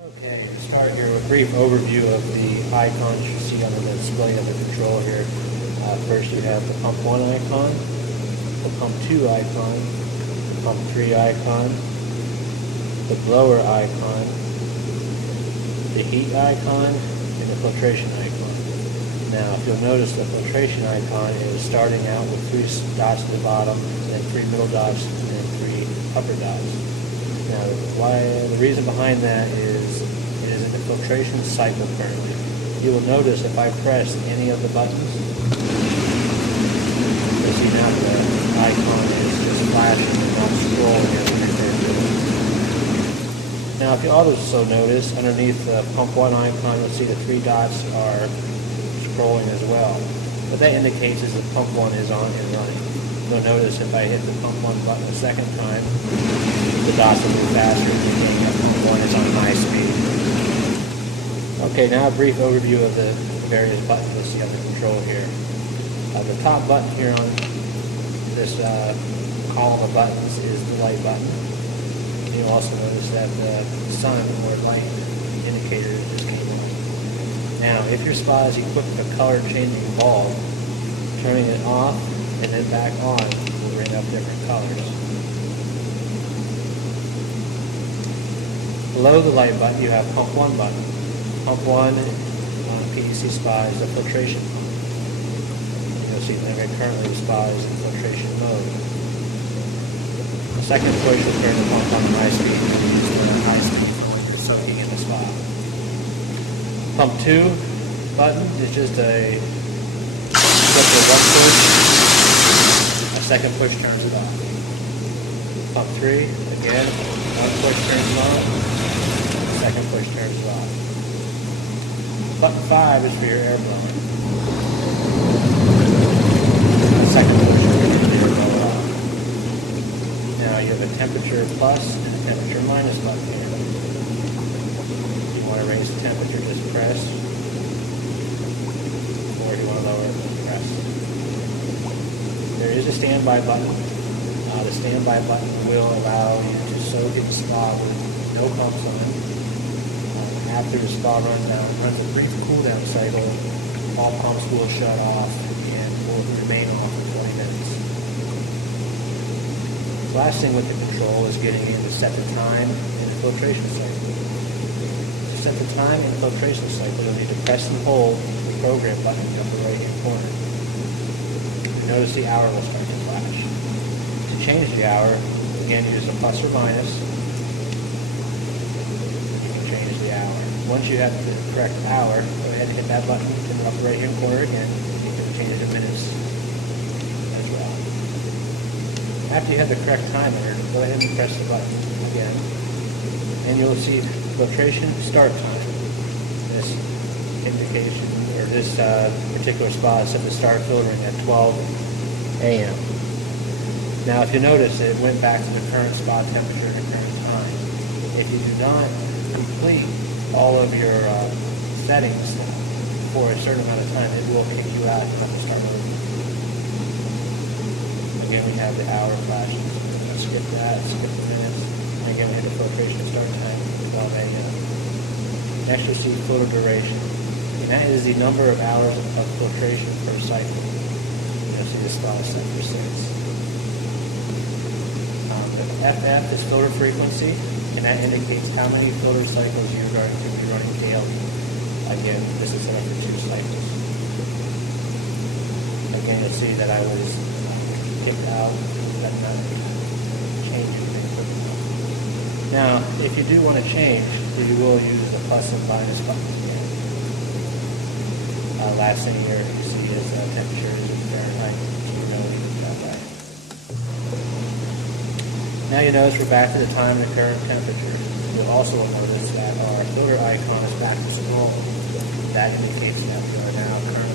Okay, start here with a brief overview of the icons you see on the display of the control here. First you have the pump 1 icon, the pump 2 icon, the pump 3 icon, the blower icon, the heat icon, and the filtration icon. Now if you'll notice, the filtration icon is starting out with 3 dots at the bottom, then 3 middle dots, and then 3 upper dots. Now, the reason behind that is it is in the filtration cycle currently. You will notice if I press any of the buttons, you'll see now the icon is just flashing and not scrolling as we refer to it. Now, if you also notice, underneath the pump 1 icon, you'll see the 3 dots are scrolling as well. What that indicates is that pump 1 is on and running. You'll notice if I hit the pump 1 button a second time, the dots will move faster, indicating that pump 1 is on high speed. Okay, now a brief overview of the various buttons you'll see on the control here. The top button here on this column of buttons is the light button. You'll also notice that the sun or light indicator just came on. Now, if your spa is equipped with a color changing bulb, turning it off and then back on will bring up different colors. Below the light button, you have pump 1 button. Pump 1 on PDC Spa is the filtration pump. You'll see that currently the spa is in filtration mode. The second push will turn the pump on high speed for when you're soaking in the spa. Pump 2 button is just a one push. A second push turns it off. Pump 3, again, one push turns it on. Second push turns it off. Button 5 is for your air blower. Second push turns your air blower off. Now you have a temperature plus and a temperature minus button here. If you want to raise the temperature, just press. Or if you want to lower it, press. There is a standby button. The standby button will allow you to soak in the spa with no pumps on. After the spa runs a brief cool down cycle, all pumps will shut off and will remain off for 20 minutes. The last thing with the control is getting you to set the time in the filtration cycle. To set the time in the filtration cycle, you'll need to press and hold the program button in the upper right hand corner. Notice the hour will start to flash. To change the hour, again use a plus or minus. Once you have the correct hour, go ahead and hit that button in the upper right hand corner again. You can change it to minutes as well. After you have the correct timer, go ahead and press the button again. And you'll see filtration start time. This indication, or this particular spa is set to start filtering at 12 a.m. Now if you notice, it went back to the current spa temperature and current time. If you do not complete all of your settings for a certain amount of time, it will kick you out and have to start over. Again, we have the hour flashing. Skip that, skip the minutes. And again, we have the filtration start time, 12 a.m. Next, you'll see filter duration. And that is the number of hours of filtration per cycle. You'll see the spa is set for 6. The FF is filter frequency, and that indicates how many filter cycles you're going to be running daily. Again, this is set up for 2 cycles. Again, you'll see that I was kicked out and not change anything. Now, if you do want to change, you will use the plus and minus button. Last thing here you see is temperature is Fahrenheit. You know that right. Now you notice we're back to the time and the current temperature. You'll also notice that our filter icon is back to normal. That indicates that we are now currently